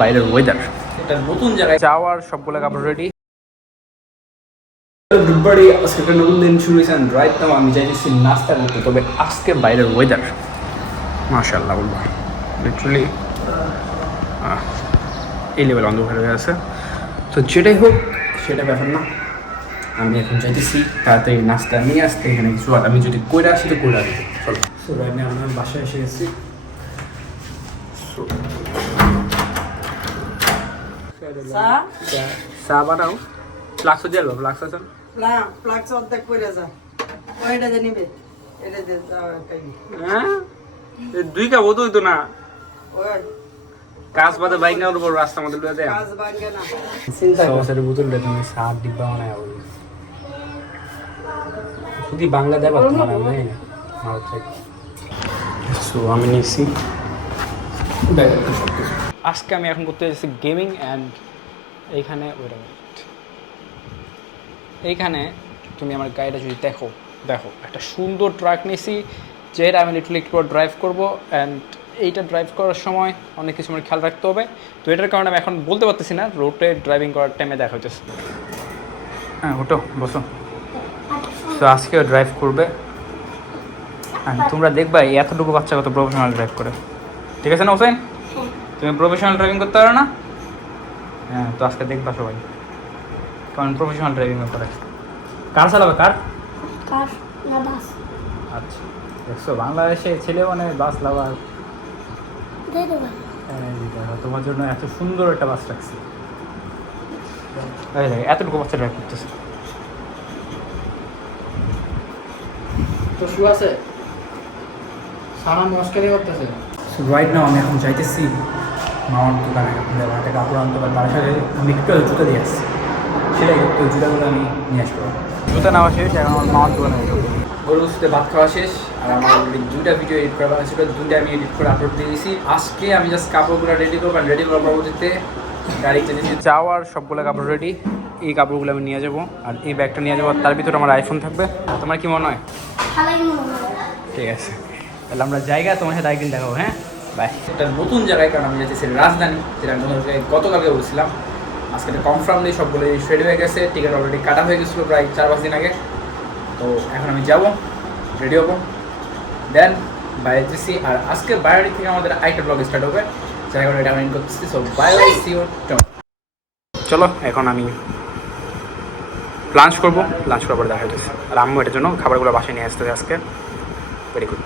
বাইরের ওয়েদার, এটা নতুন জায়গায় যাওয়ার সবগুলো কাপড় রেডি। এভরিবডি, আজকে একটা নতুন দিন শুরু হয়েছে। রাইট নাও আমি চাইছি নাস্তা করতে, তবে আজকে বাইরের ওয়েদার মাশাআল্লাহ বলবো লিটারালি এই লেভেল অন্ধকার হয়ে আছে। তো যেটাই হোক সেটা ব্যাপার না, আমি এখন চাইতেছি তাড়াতাড়ি নাস্তা নিয়ে আসতে। এখানে কিছু আর আমি যদি কইরা আসি তো কইরা আসি। চলো, সো রাইট নাও আমরা বাসায় এসে গেছি। চা বানাও, ফ্লাক্সও দিয়ে আলবা, ফ্লাক্স আছে না? ফ্লাক্স অর্ধেক পড়ে যা, ওইটা যে নিবে এটা দিয়ে হ্যাঁ দুই কাপ তো হইতো না। ওই কাজ বাদে বাইক না উপর রাস্তার মধ্যে লয়ে যায় কাজ ভাঙে না। চিন্তা করছে বোতলটা তুমি সাত ডিব্বা বানায় বলি শুধু বাংলা দেয় বাদ মানে নাই না ভারত থেকে। সো আমি নিছি আজকে আমি এখন করতে যাচ্ছি গেমিং অ্যান্ড এইখানে এইখানে তুমি আমার গাড়িটা যদি দেখো একটা সুন্দর ট্রাক নিয়েছি, যেটা আমি লিটারলি একটু ড্রাইভ করবো। অ্যান্ড এইটা ড্রাইভ করার সময় অনেক কিছু আমার খেয়াল রাখতে হবে। তো এটার কারণে আমি এখন বলতে পারতেছি না, রোডে ড্রাইভিং করার টাইমে দেখা হইতেছে। হ্যাঁ ওটো বসো। তো আজকেও ড্রাইভ করবে, হ্যাঁ তোমরা দেখবা এতটুকু বাচ্চা কত প্রফেশনাল ড্রাইভ করে। ঠিক আছে না হোসেন, তুমি প্রফেশনাল ড্রাইভিং করতে পারো না? হ্যাঁ তো আজকে দেখবা সবাই, কারণ প্রফেশনাল ড্রাইভিং করে। কার চালাবে? কার না বাস। আচ্ছা দেখছো বাংলাদেশে ছেলে মানে বাস লাভার। তোমার জন্য এত সুন্দর একটা বাস রাখছি, এতটুকু বাচ্চা ড্রাইভ করতেছে। তো শু আছে সারা মস্কারি করতেছে। রাইট নাও আমি এখন যাইতেছি মামার দোকানে, একটা কাপড় আনতে পারি। তার সাথে আমি একটু জুতা দিয়ে আসছি, সেটাই একটু জুতাগুলো আমি নিয়ে আসবো। জুতা নেওয়া শেষ, এখন আমার মামার দোকানে গরুর সাথে ভাত খাওয়া শেষ। আর আমার দুইটা ভিডিও এডিট করা হয়েছিল, দুইটা আমি এডিট করে আপলোড দিয়ে দিয়েছি। আজকে আমি জাস্ট কাপড়গুলো রেডি করবো, আর রেডি করার পরবর্তীতে গাড়িতে যাওয়ার সবগুলো কাপড় রেডি। এই কাপড়গুলো আমি নিয়ে যাবো, আর এই ব্যাগটা নিয়ে যাবো। তার ভিতরে আমার আইফোন থাকবে। তোমার কি মনে হয়? ঠিক আছে, তাহলে আমরা জায়গা তোমার সাথে একদিন দেখাবো। হ্যাঁ বাই। এটা নতুন জায়গায়, কারণ আমি যাচ্ছি রাজধানী, যেটা আমি গতকালকে বলছিলাম। আজকে কনফার্মলি সবগুলো রেডি হয়ে গেছে, টিকিট অলরেডি কাটা হয়ে গেছিলো প্রায় 4-5 দিন আগে। তো এখন আমি যাবো, রেডি হবো, দেন বাইরে যেছি। আর আজকে বাইরে থেকে আমাদের আরেকটা ব্লগ স্টার্ট হবে, যার কারণে এটা আমি করতেছি। So bye bye, see you. চলো এখন আমি লাঞ্চ করবো, লাঞ্চ করার পর দেখা যাচ্ছে। আর আম্মু এটার জন্য খাবারগুলো বাসায় নিয়ে আসতেছে আজকে। Very good.